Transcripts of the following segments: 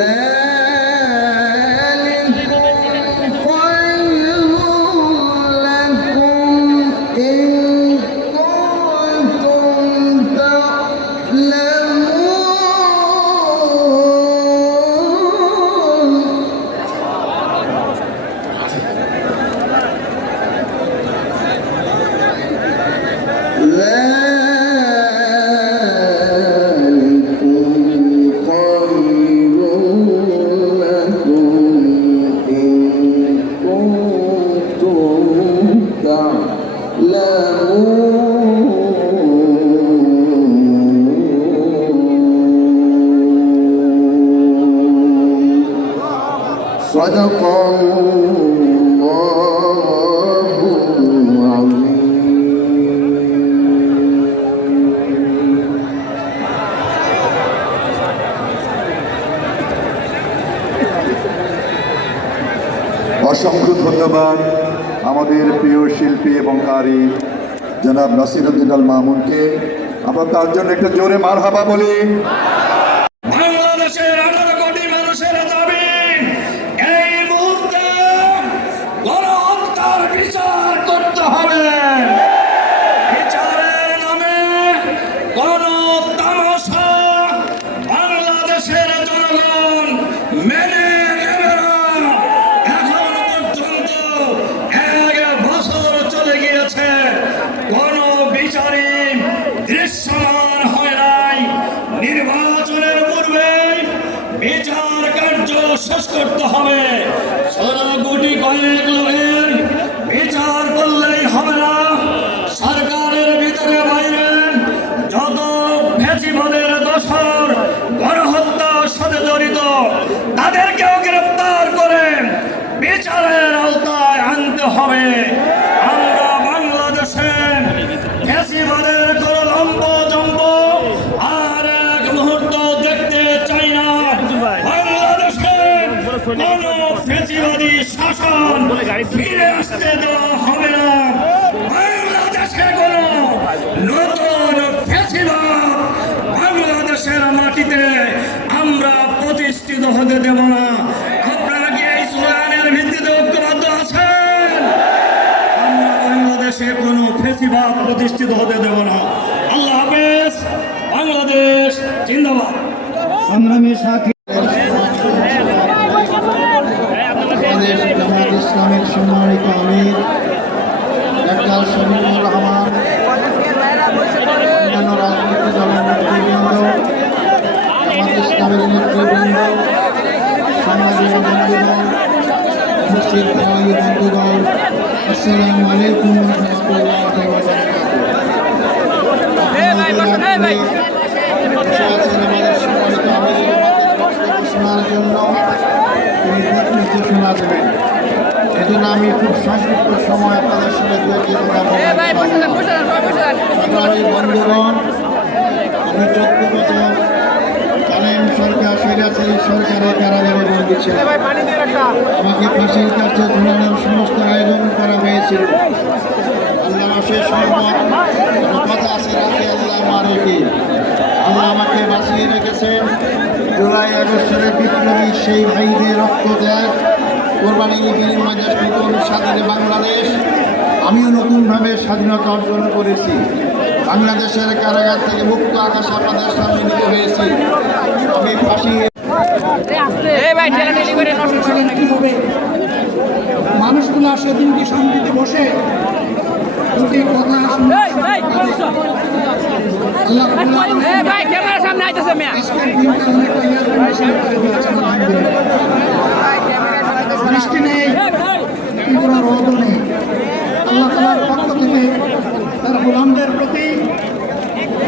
né? صدق الله العظيم অসংখ্য ধন্যবাদ আমাদের প্রিয় শিল্পী এবং কারি জনাব নাসিরুদ্দিন আল মামুনকে। আমরা তার জন্য একটা জোরে মার হাবা বলি। বিচার কার্য শেষ করতে হবে। ষোলো কয়েক লোকের বিচার করলেই হবে না। সরকারের ভিতরে বাইরে যত ফেসিবাদের দোষর গণহত্যার সাথে জড়িত, তাদেরকেও গ্রেপ্তার করে বিচারের আওতায় আনতে হবে। ফেসিবাদী শাসন ফিরে আসতে দেওয়া হবে না। বাংলাদেশে কোনো নতুন ফেসিবাদ বাংলাদেশের মাটিতে আমরা প্রতিষ্ঠিত হতে দেব না। ভিত্তিতে আছেন? আমরা বাংলাদেশে কোনো প্রতিষ্ঠিত হতে দেব না। ডাক্তার শমীমুর রহমান অন্যান্য রাজনৈতিক দলের নেতৃবৃন্দ জামাত ইসলামের নেতৃবৃন্দ সাংবাদিক বন্ধুগণ উপস্থিত ভাই বন্ধুগণ আসসালামু আলাইকুম আমির জন্য দিক দেবেন এজন্য আমি খুব সংক্ষিপ্ত সময় আপনাদের বন্ধুগণ আমি চোদ্দ বছর কালেম সরকার স্বৈরাচারী সরকারের কারাগারে বন্দী ছিল আমাকে ফাঁসির কাছে ঝুলানোর সমস্ত আয়োজন করা হয়েছিল। আল্লাহ শেষ কথা আছে রাখে আল্লাহ মারেকে আল্লাহ আমাকে বাঁচিয়ে রেখেছেন। জুলাই আগস্টের বিপ্লবী সেই ভাইদের রক্ত দেয়। কোরবানি ঈদের মাঝে নতুন স্বাধীনে বাংলাদেশ আমিও নতুনভাবে স্বাধীনতা অর্জন করেছি বাংলাদেশের কারাগার থেকে মুক্ত আকাশ আপনাদের সামনে নিতে হয়েছি আমি ফাঁসি মানুষগুলো মানুষগুলো সেদিনকে শান্তিতে বসে দুটি কথা শুনে আল্লাহ আজকের দিনটা অনেকটা ইয়াদের মিশন করে দিয়েছেন আলহামদুলিল্লাহ। বৃষ্টি নেই তীব্র রোদ নেই। আল্লাহ তালার পক্ষ থেকে তার গোলামদের প্রতি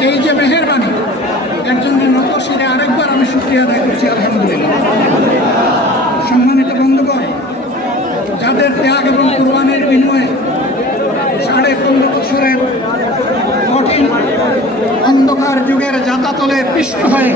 এই যে মেহরবানি এর জন্য নতশিরে আরেকবার আমি শুক্রিয়া আদায় করছি, আলহামদুলিল্লাহ। সম্মানিত বন্ধুগণ, যাদের ত্যাগ এবং কোরবানির বিনিময়ে সাড়ে পনেরো বছরের কঠিন অন্ধকার যুগের যাতাতলে পিষ্ট হয়ে